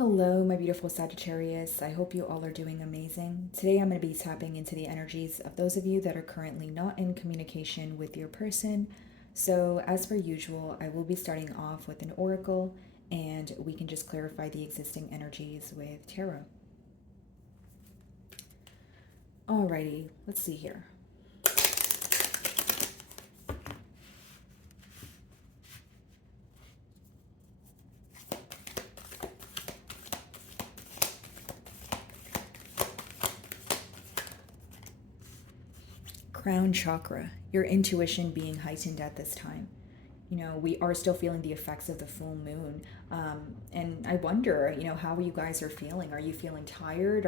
Hello, my beautiful Sagittarius. I hope you all are doing amazing. Today, I'm going to be tapping into the energies of those of you that are currently not in communication with your person. So, as per usual, I will be starting off with an oracle and we can just clarify the existing energies with tarot. Alrighty, let's see here. Crown chakra, your intuition being heightened at this time. We are still feeling the effects of the full moon. And I wonder, how you guys are feeling. Are you feeling tired?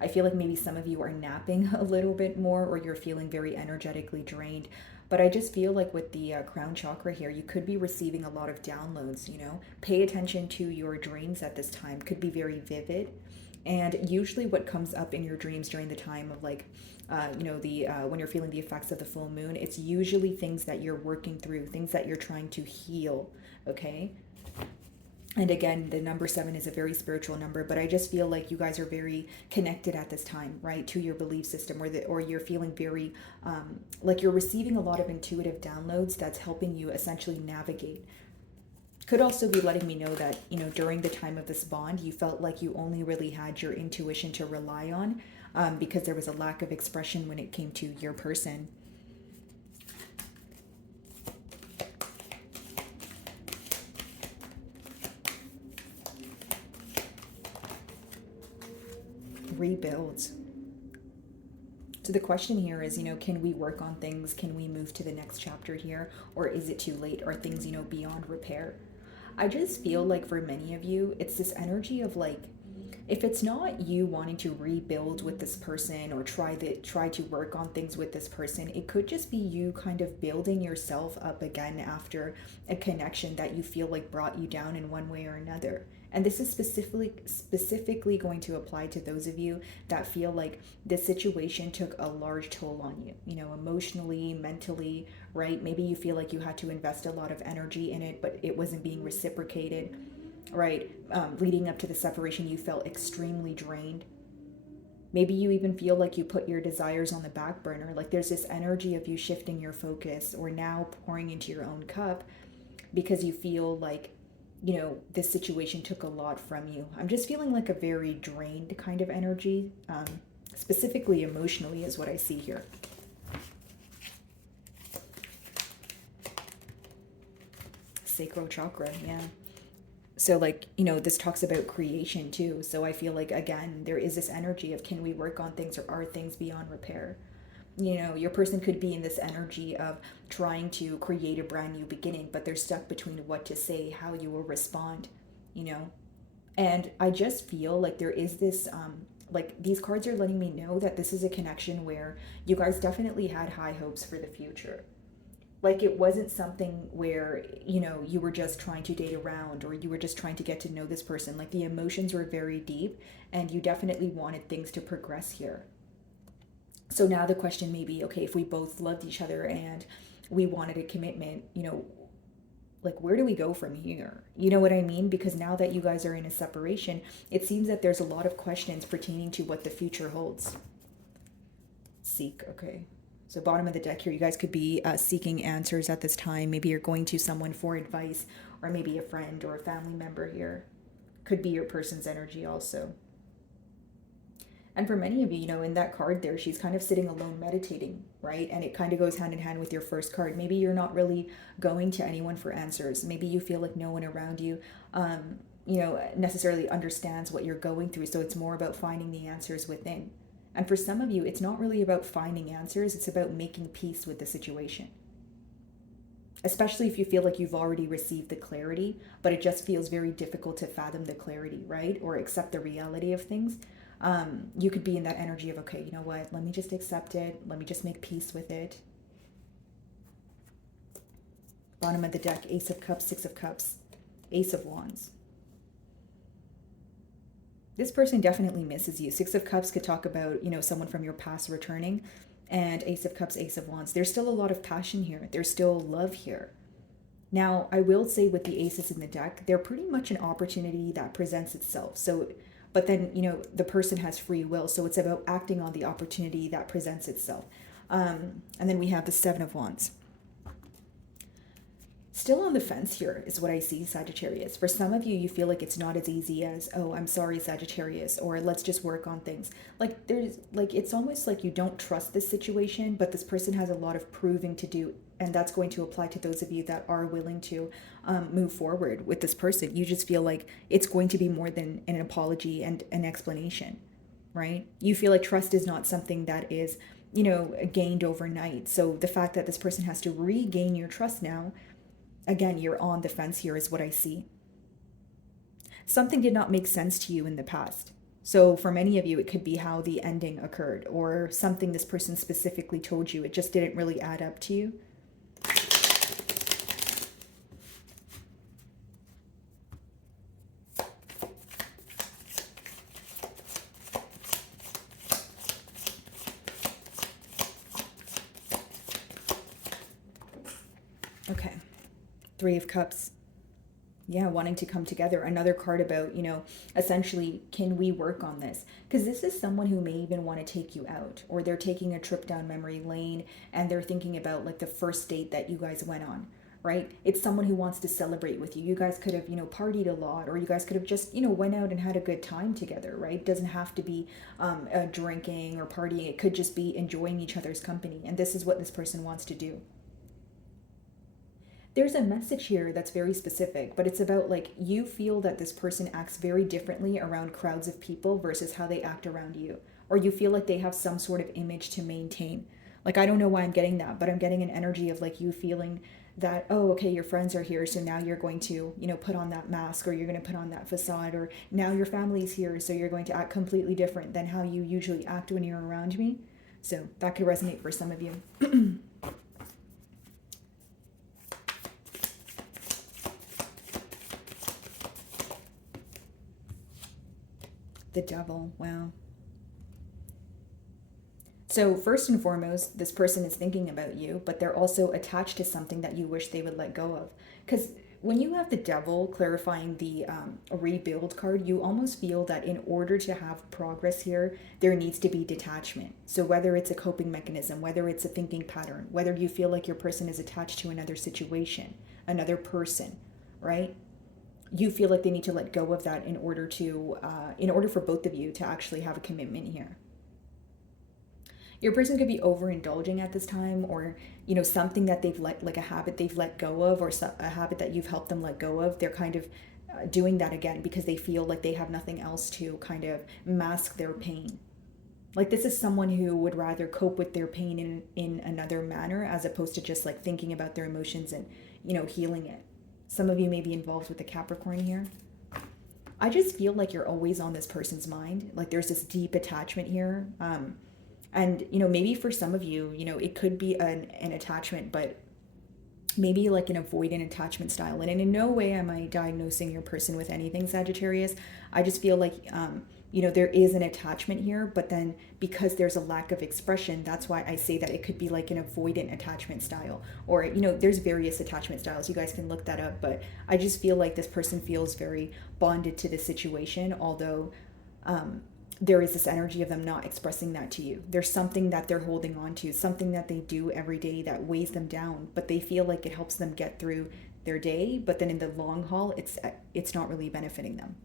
I feel like maybe some of you are napping a little bit more, or you're feeling very energetically drained. But I just feel like with the crown chakra here, you could be receiving a lot of downloads. Pay attention to your dreams at this time, could be very vivid. And usually, what comes up in your dreams during the time of the when you're feeling the effects of the full moon, it's usually things that you're working through, things that you're trying to heal. Okay. And again, the number 7 is a very spiritual number, but I just feel like you guys are very connected at this time, right, to your belief system, or you're feeling very like you're receiving a lot of intuitive downloads that's helping you essentially navigate. Could also be letting me know that, during the time of this bond, you felt like you only really had your intuition to rely on, because there was a lack of expression when it came to your person. Rebuild. So the question here is, can we work on things? Can we move to the next chapter here? Or is it too late? Are things, beyond repair? I just feel like for many of you, it's this energy of like, if it's not you wanting to rebuild with this person or try to work on things with this person, it could just be you kind of building yourself up again after a connection that you feel like brought you down in one way or another. And this is specifically going to apply to those of you that feel like this situation took a large toll on you, emotionally, mentally, right? Maybe you feel like you had to invest a lot of energy in it, but it wasn't being reciprocated, right? Leading up to the separation, you felt extremely drained. Maybe you even feel like you put your desires on the back burner. Like there's this energy of you shifting your focus or now pouring into your own cup because you feel like, this situation took a lot from you. I'm just feeling like a very drained kind of energy, specifically emotionally, is what I see here. Sacral chakra, yeah. So this talks about creation too. So I feel like, again, there is this energy of, can we work on things, or are things beyond repair? Your person could be in this energy of trying to create a brand new beginning, but they're stuck between what to say, how you will respond, and I just feel like there is this like these cards are letting me know that this is a connection where you guys definitely had high hopes for the future. Like it wasn't something where, you were just trying to date around, or you were just trying to get to know this person. Like the emotions were very deep and you definitely wanted things to progress here. So now the question may be, okay, if we both loved each other and we wanted a commitment, like where do we go from here? You know what I mean? Because now that you guys are in a separation, it seems that there's a lot of questions pertaining to what the future holds. Seek, okay. So bottom of the deck here, you guys could be seeking answers at this time. Maybe you're going to someone for advice, or maybe a friend or a family member here. Could be your person's energy also. And for many of you, in that card there, she's kind of sitting alone meditating, right? And it kind of goes hand in hand with your first card. Maybe you're not really going to anyone for answers. Maybe you feel like no one around you, necessarily understands what you're going through. So it's more about finding the answers within. And for some of you, it's not really about finding answers. It's about making peace with the situation. Especially if you feel like you've already received the clarity, but it just feels very difficult to fathom the clarity, right? Or accept the reality of things. You could be in that energy of, okay, you know what, let me just accept it. Let me just make peace with it. Bottom of the deck, Ace of Cups, Six of Cups, Ace of Wands. This person definitely misses you. Six of Cups could talk about, someone from your past returning. And Ace of Cups, Ace of Wands. There's still a lot of passion here. There's still love here. Now, I will say with the aces in the deck, they're pretty much an opportunity that presents itself. So, but then, the person has free will. So it's about acting on the opportunity that presents itself. And then we have the Seven of Wands. Still on the fence here is what I see, Sagittarius. For some of you, you feel like it's not as easy as, oh, I'm sorry, Sagittarius, or let's just work on things. Like it's almost like you don't trust this situation, but this person has a lot of proving to do. And that's going to apply to those of you that are willing to move forward with this person. You just feel like it's going to be more than an apology and an explanation, right? You feel like trust is not something that is, gained overnight. So the fact that this person has to regain your trust now, again, you're on the fence here is what I see. Something did not make sense to you in the past. So for many of you, it could be how the ending occurred or something this person specifically told you. It just didn't really add up to you. Okay. Three of Cups. Yeah, wanting to come together. Another card about, essentially, can we work on this? Because this is someone who may even want to take you out, or they're taking a trip down memory lane and they're thinking about like the first date that you guys went on, right? It's someone who wants to celebrate with you. You guys could have, partied a lot, or you guys could have just, went out and had a good time together, right? It doesn't have to be drinking or partying. It could just be enjoying each other's company. And this is what this person wants to do. There's a message here that's very specific, but it's about like you feel that this person acts very differently around crowds of people versus how they act around you. Or you feel like they have some sort of image to maintain. Like, I don't know why I'm getting that, but I'm getting an energy of like you feeling that, oh, okay, your friends are here, so now you're going to, put on that mask, or you're going to put on that facade, or now your family's here, so you're going to act completely different than how you usually act when you're around me. So that could resonate for some of you. The Devil, wow. So first and foremost, this person is thinking about you, but they're also attached to something that you wish they would let go of. Because when you have the Devil clarifying the rebuild card, you almost feel that in order to have progress here, there needs to be detachment. So whether it's a coping mechanism, whether it's a thinking pattern, whether you feel like your person is attached to another situation, another person, right? You feel like they need to let go of that in order for both of you to actually have a commitment here. Your person could be overindulging at this time, or something that they've like a habit they've let go of, or a habit that you've helped them let go of. They're kind of doing that again because they feel like they have nothing else to kind of mask their pain. Like, this is someone who would rather cope with their pain in another manner, as opposed to just like thinking about their emotions and healing it. Some of you may be involved with the Capricorn here. I just feel like you're always on this person's mind. Like, there's this deep attachment here. And, maybe for some of you, it could be an attachment, but maybe like an avoidant attachment style. And in no way am I diagnosing your person with anything, Sagittarius. I just feel like, there is an attachment here, but then because there's a lack of expression, that's why I say that it could be like an avoidant attachment style. Or, there's various attachment styles. You guys can look that up. But I just feel like this person feels very bonded to the situation, although there is this energy of them not expressing that to you. There's something that they're holding on to, something that they do every day that weighs them down, but they feel like it helps them get through their day. But then in the long haul, it's not really benefiting them.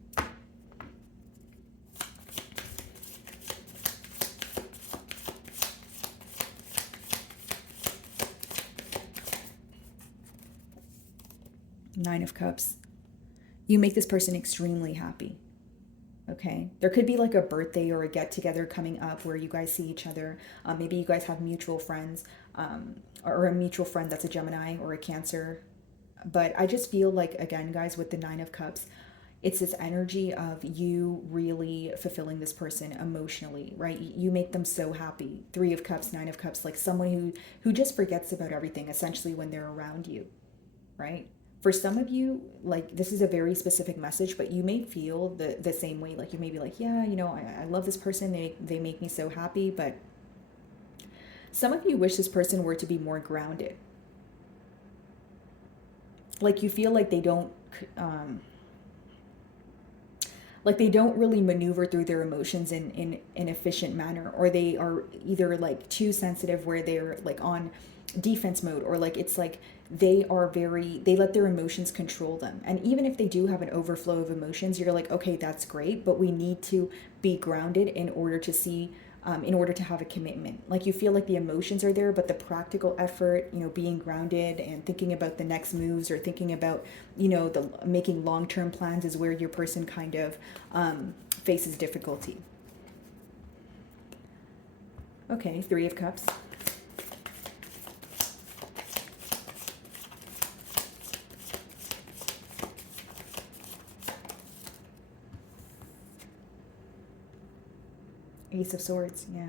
Nine of Cups. You make this person extremely happy. Okay, there could be like a birthday or a get together coming up where you guys see each other. Maybe you guys have mutual friends, or a mutual friend that's a Gemini or a Cancer. But I just feel like, again, guys, with the Nine of Cups, it's this energy of you really fulfilling this person emotionally, right? You make them so happy. Three of Cups, Nine of Cups, like someone who just forgets about everything essentially when they're around you, right? For some of you, like, this is a very specific message, but you may feel the same way. Like, you may be like, yeah, I love this person. They make me so happy. But some of you wish this person were to be more grounded. like you feel um, like they don't really maneuver through their emotions in an efficient manner, or they are either like too sensitive where they're like on defense mode, or like it's like they let their emotions control them. And even if they do have an overflow of emotions, you're like, okay, that's great, but we need to be grounded in order to see, in order to have a commitment. Like you feel like the emotions are there, but the practical effort, being grounded and thinking about the next moves, or thinking about, the making long-term plans, is where your person kind of faces difficulty. Okay, Three of Cups. Ace of Swords, yeah.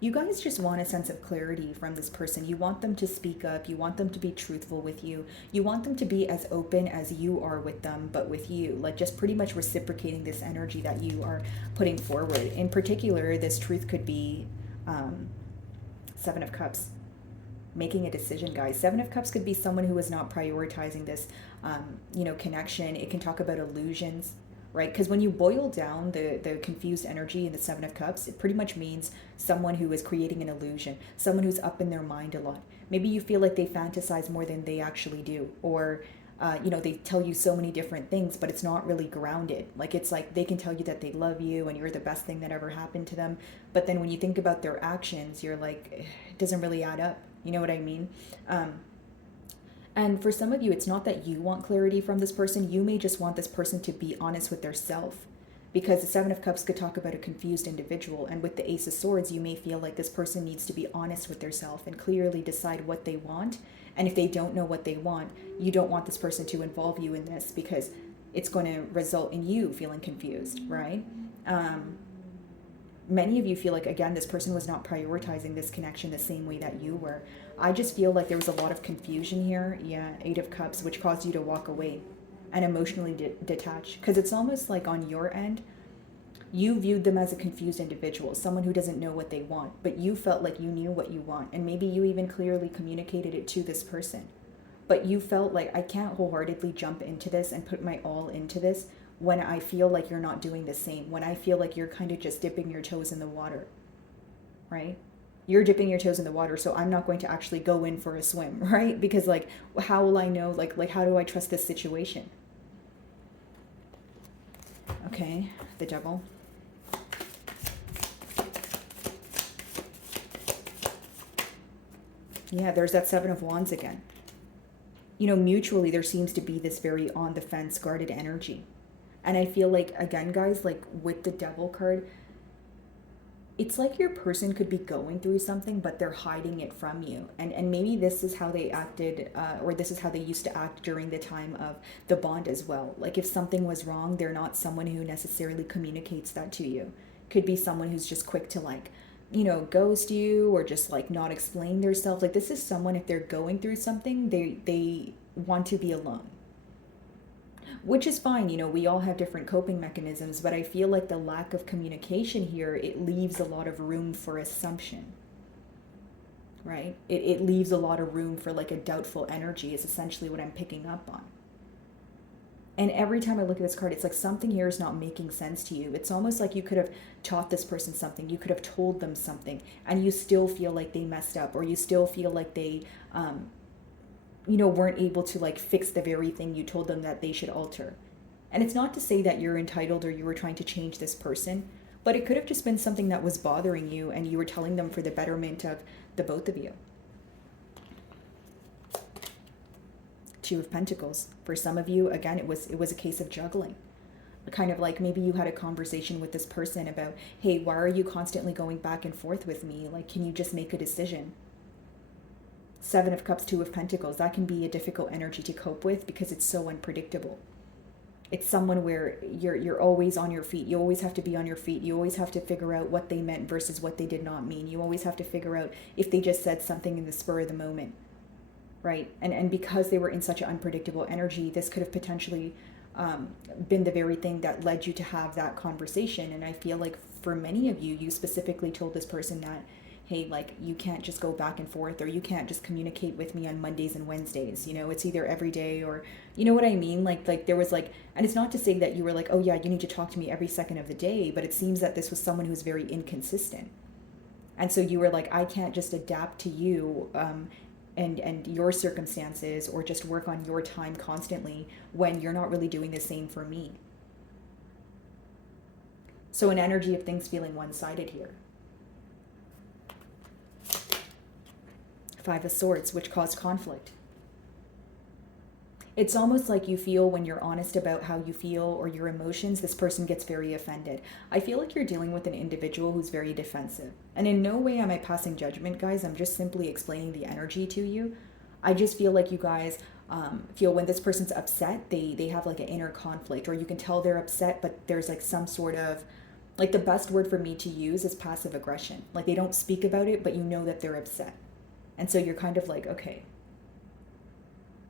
You guys just want a sense of clarity from this person. You want them to speak up. You want them to be truthful with you. You want them to be as open as you are with them, but with you. Like just pretty much reciprocating this energy that you are putting forward. In particular, this truth could be Seven of Cups. Making a decision, guys. Seven of Cups could be someone who is not prioritizing this, connection. It can talk about illusions, right? Because when you boil down the confused energy in the Seven of Cups, it pretty much means someone who is creating an illusion, someone who's up in their mind a lot. Maybe you feel like they fantasize more than they actually do, or they tell you so many different things, but it's not really grounded. Like it's like they can tell you that they love you and you're the best thing that ever happened to them, but then when you think about their actions, you're like, it doesn't really add up. You know what I mean? And for some of you, it's not that you want clarity from this person. You may just want this person to be honest with their self. Because the Seven of Cups could talk about a confused individual. And with the Ace of Swords, you may feel like this person needs to be honest with their self and clearly decide what they want. And if they don't know what they want, you don't want this person to involve you in this, because it's going to result in you feeling confused, right? Many of you feel like, again, this person was not prioritizing this connection the same way that you were. I just feel like there was a lot of confusion here. Yeah, Eight of Cups, which caused you to walk away and emotionally detach. Because it's almost like on your end, you viewed them as a confused individual, someone who doesn't know what they want, but you felt like you knew what you want. And maybe you even clearly communicated it to this person. But you felt like, I can't wholeheartedly jump into this and put my all into this when I feel like you're not doing the same, when I feel like you're kind of just dipping your toes in the water, right? You're dipping your toes in the water, so I'm not going to actually go in for a swim, right? Because like, how will I know, like how do I trust this situation? Okay, the Devil. Yeah, there's that Seven of Wands again. Mutually there seems to be this very on the fence, guarded energy. And I feel like, again, guys, like with the Devil card, it's like your person could be going through something, but they're hiding it from you. And maybe this is how they acted, or this is how they used to act during the time of the bond as well. Like if something was wrong, they're not someone who necessarily communicates that to you. Could be someone who's just quick to like, ghost you, or just like not explain their self. Like this is someone, if they're going through something, they want to be alone. Which is fine, we all have different coping mechanisms, but I feel like the lack of communication here, it leaves a lot of room for assumption, right? It leaves a lot of room for like a doubtful energy, is essentially what I'm picking up on. And every time I look at this card, it's like something here is not making sense to you. It's almost like you could have taught this person something, you could have told them something, and you still feel like they messed up, or you still feel like they, weren't able to like fix the very thing you told them that they should alter. And it's not to say that you're entitled or you were trying to change this person, but it could have just been something that was bothering you and you were telling them for the betterment of the both of you. Two of Pentacles. For some of you, again, it was a case of juggling. Kind of like maybe you had a conversation with this person about, hey, why are you constantly going back and forth with me? Like, can you just make a decision? Seven of Cups, Two of Pentacles. That can be a difficult energy to cope with because it's so unpredictable. It's someone where you're always on your feet. You always have to be on your feet. You always have to figure out what they meant versus what they did not mean. You always have to figure out if they just said something in the spur of the moment, right? And because they were in such an unpredictable energy, this could have potentially been the very thing that led you to have that conversation. And I feel like for many of you, you specifically told this person that, hey, like, you can't just go back and forth, or you can't just communicate with me on Mondays and Wednesdays. You know, it's either every day, or, you know what I mean? Like there was like, and it's not to say that you were like, oh yeah, you need to talk to me every second of the day, but it seems that this was someone who's very inconsistent. And so you were like, I can't just adapt to you, and your circumstances, or just work on your time constantly when you're not really doing the same for me. So an energy of things feeling one-sided here. Five of Swords, which caused conflict. It's almost like you feel when you're honest about how you feel or your emotions, this person gets very offended. I feel like you're dealing with an individual who's very defensive. And in no way am I passing judgment, guys. I'm just simply explaining the energy to you. I just feel like you guys feel when this person's upset, they have like an inner conflict, or you can tell they're upset, but there's like some sort of, like, the best word for me to use is passive aggression. Like, they don't speak about it, but you know that they're upset. And so you're kind of like, okay,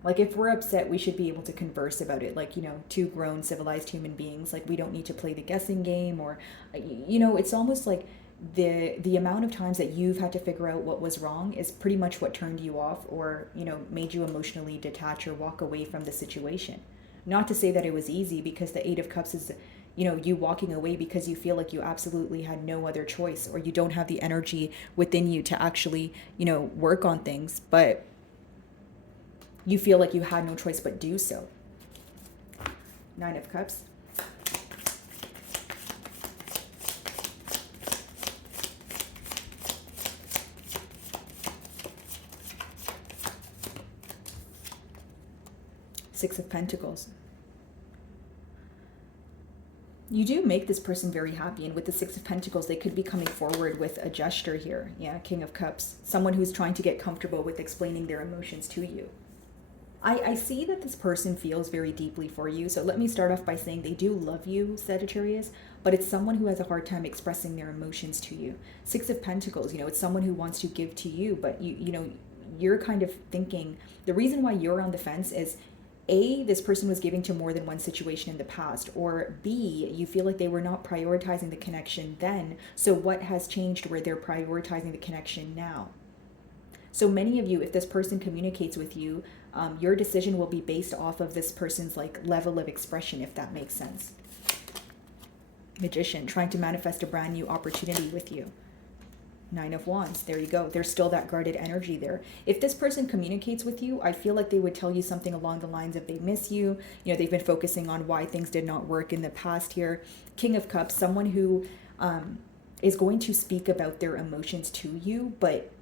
like, if we're upset, we should be able to converse about it. Like, you know, two grown, civilized human beings. Like, we don't need to play the guessing game, or, you know, it's almost like the amount of times that you've had to figure out what was wrong is pretty much what turned you off, or, you know, made you emotionally detach or walk away from the situation. Not to say that it was easy, because the Eight of Cups is, you know, you walking away because you feel like you absolutely had no other choice, or you don't have the energy within you to actually, you know, work on things, but you feel like you had no choice but do so. Nine of Cups. Six of Pentacles. You do make this person very happy, and with the Six of Pentacles, they could be coming forward with a gesture here. Yeah, King of Cups. Someone who's trying to get comfortable with explaining their emotions to you. I see that this person feels very deeply for you. So let me start off by saying they do love you, Sagittarius, but it's someone who has a hard time expressing their emotions to you. Six of Pentacles, you know, it's someone who wants to give to you, but you know, you're kind of thinking the reason why you're on the fence is A, this person was giving to more than one situation in the past, or B, you feel like they were not prioritizing the connection then. So what has changed where they're prioritizing the connection now? So many of you, if this person communicates with you, your decision will be based off of this person's like level of expression, if that makes sense. Magician, trying to manifest a brand new opportunity with you. Nine of Wands, there you go. There's still that guarded energy there. If this person communicates with you, I feel like they would tell you something along the lines of they miss you. You know, they've been focusing on why things did not work in the past here. King of Cups, someone who is going to speak about their emotions to you, but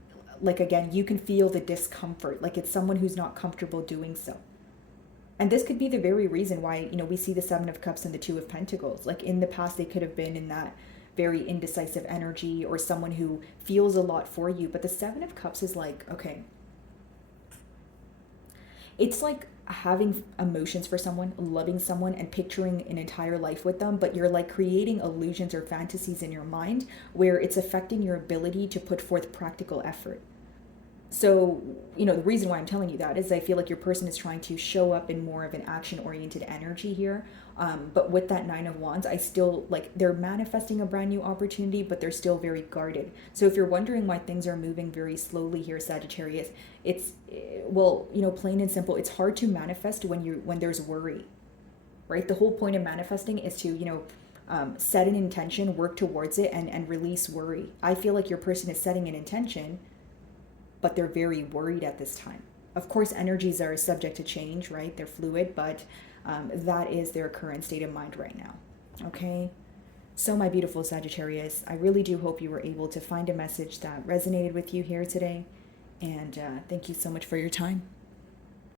like, again, you can feel the discomfort. Like, it's someone who's not comfortable doing so. And this could be the very reason why, you know, we see the Seven of Cups and the Two of Pentacles. Like, in the past, they could have been in that very indecisive energy, or someone who feels a lot for you. But the Seven of Cups is like, okay, it's like having emotions for someone, loving someone, and picturing an entire life with them, but you're like creating illusions or fantasies in your mind where it's affecting your ability to put forth practical effort. So, you know, the reason why I'm telling you that is I feel like your person is trying to show up in more of an action-oriented energy here. But with that Nine of Wands, I still, like, they're manifesting a brand new opportunity, but they're still very guarded. So if you're wondering why things are moving very slowly here, Sagittarius, it's, well, you know, plain and simple, it's hard to manifest when there's worry, right? The whole point of manifesting is to, you know, set an intention, work towards it, and release worry. I feel like your person is setting an intention, but they're very worried at this time. Of course, energies are subject to change, right? They're fluid, but that is their current state of mind right now. Okay? So my beautiful Sagittarius, I really do hope you were able to find a message that resonated with you here today. And thank you so much for your time.